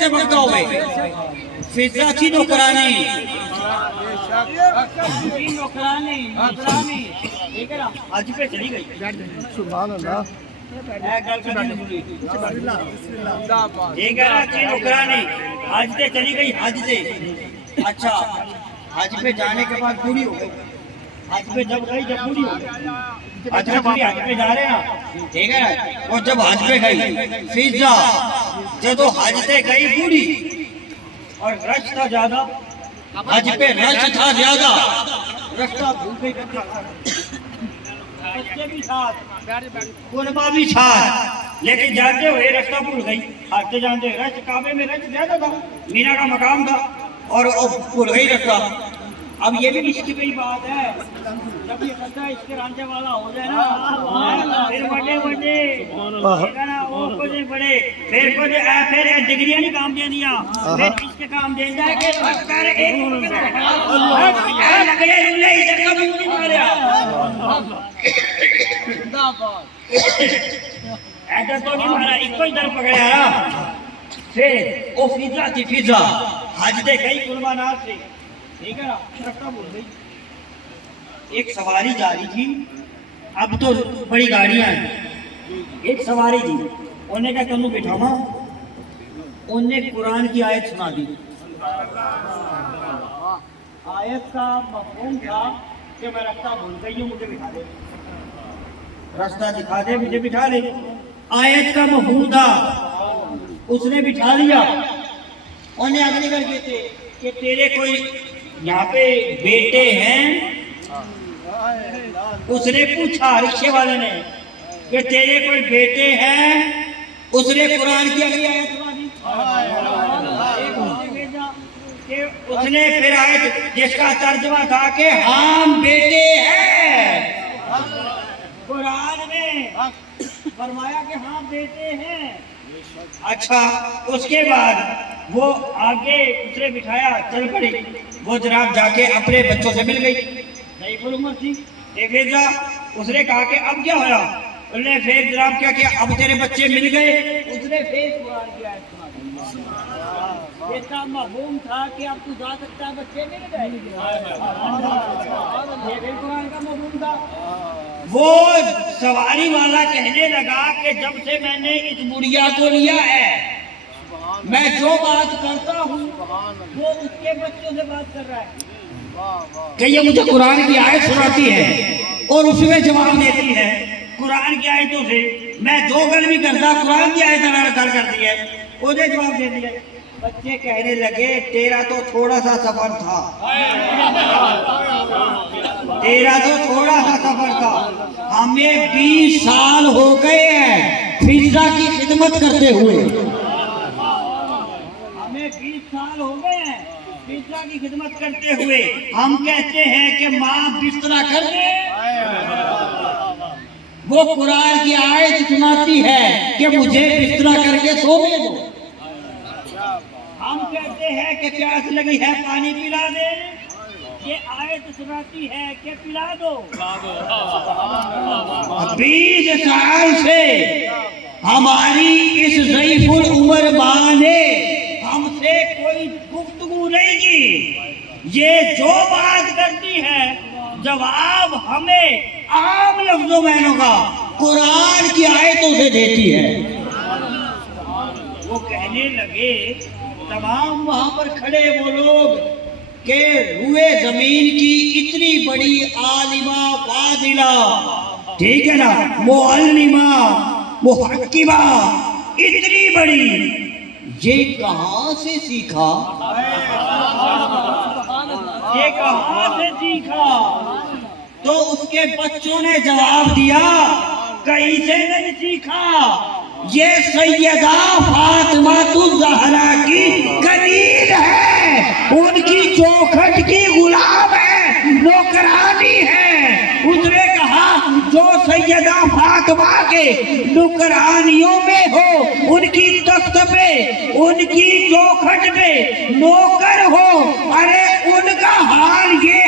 پڑھتے پڑھتا ہوئے فضا کی نوکرانی ٹھیک ہے نا حج پہ چلی گئی سبحان اللہ ٹھیک ہے نا کی نوکرانی حج پہ چلی گئی حج سے اچھا حج پہ جانے کے بعد پوری ہو گئی حج پہ جب گئی جب پوری ہو گئی حج پہ جا رہے ہیں ٹھیک ہے نا اور جب حج پہ گئی فضا جب حج پہ گئی پوری اور رش تھا زیادہ حج پہ رش تھا زیادہ رشتہ بھول گئی بچے بھی ساتھ کنبا بھی ساتھ لیکن جانتے ہوئے رشتہ بھول گئی آتے جانتے رش کعبے میں رش زیادہ تھا مینا کا مقام تھا اور بھول گئی رشتہ اب یہ بھی عشق کی بات ہے جب یہ بندہ عشق رانجے والا ہو جائے نا پھر بڑے بڑے وہ کچھ بڑے پھر کچھ پھر ڈگریاں نہیں کام دے دیا پھر عشق کام دے دیا کہ کر ایک لگے رولے ادھر کا منہ نہیں ماریا ایسا تو نہیں مارا ایک کو ادھر پکڑیا نا پھر وہ فضا تھی فضا حج دے گئی قربانات سے ٹھیک ہے نا رکھتا بول گئی ایک سواری جا رہی تھی اب تو بڑی گاڑیاں ہیں ایک سواری تھی انہیں کہا تنو بٹھاوا انہیں قرآن کی آیت سنا دی آیت کا مفہوم تھا کہ میں رستہ بھول گئی ہوں مجھے بٹھا دے راستہ دکھا دے مجھے بٹھا لے آیت کا مفہوم تھا اس نے بٹھا لیا انہیں اگلے کر کے تھے کہ تیرے کوئی یہاں پہ بیٹے ہیں اس نے پوچھا رکشے والے نے کہ تیرے کوئی بیٹے ہیں اس نے قرآن کی اگلی آیت سنا دی اس نے پھر آیت جس کا ترجمہ تھا کہ ہم بیٹے ہیں قرآن میں فرمایا کہ ہاں بیٹے ہیں اچھا اس کے بعد وہ آگے دوسرے بٹھایا چل پڑی وہ جناب جا کے اپنے بچوں سے مل گئی نئی پر عمر تھی فضا اس نے کہا کہ اب کیا ہوا انہوں نے پھر جناب کیا کیا اب تیرے بچے مل گئے اس نے پھر قرآن کی آیت سنا دی اس کا مفہوم تھا کہ اب تو جا سکتا ہے بچے مل گئے یہ پھر قرآن کا مفہوم تھا وہ سواری والا کہنے لگا کہ جب سے میں نے اس بڑھیا کو لیا ہے میں جو بات کرتا ہوں وہ اس کے بچوں سے بات کر رہا ہے کہ یہ مجھے قرآن کی آیت سناتی ہے اور اس میں جواب دیتی ہے قرآن کی آیتوں سے میں جو گل بھی کرتا قرآن کی آیت میں نے کرتی ہے مجھے جواب دے دیا بچے کہنے لگے تیرا تو تھوڑا سا سفر تھا تیرا تو تھوڑا سا سفر تھا ہمیں 20 سال ہو گئے ہیں فضا کی خدمت کرتے ہوئے ہمیں 20 سال ہو گئے ہیں فضا کی خدمت کرتے ہوئے ہم کہتے ہیں کہ ماں بستر کر دے وہ قرآن کی آیت سناتی ہے کہ مجھے بستر کر کے سونے دو ہم کہتے ہیں کہ پیاس لگی ہے پانی پلا دے یہ آیت سناتی ہے کہ پلا دو 20 سال سے ہماری اس ضعیف العمر ماں نے ہم سے کوئی گفتگو نہیں کی یہ جو بات کرتی ہے جواب ہمیں عام لفظوں میں کا قرآن کی آیتوں سے دیتی ہے وہ کہنے لگے تمام وہاں پر کھڑے وہ لوگ کہ روئے زمین کی اتنی بڑی عالمہ فاضلہ ٹھیک ہے نا معلمہ محکمہ اتنی بڑی یہ کہاں سے سیکھا یہ کہاں سے سیکھا تو اس کے بچوں نے جواب دیا کہیں سے نہیں سیکھا یہ سیدہ فاطمہ الزہرا کی قریب ہے ان کی چوکھٹ کی غلام ہے نوکرانی ہے اس نے کہا جو سیدہ فاطمہ کے نوکرانیوں میں ہو ان کی تخت پہ ان کی چوکھٹ پہ نوکر ہو ارے ان کا حال یہ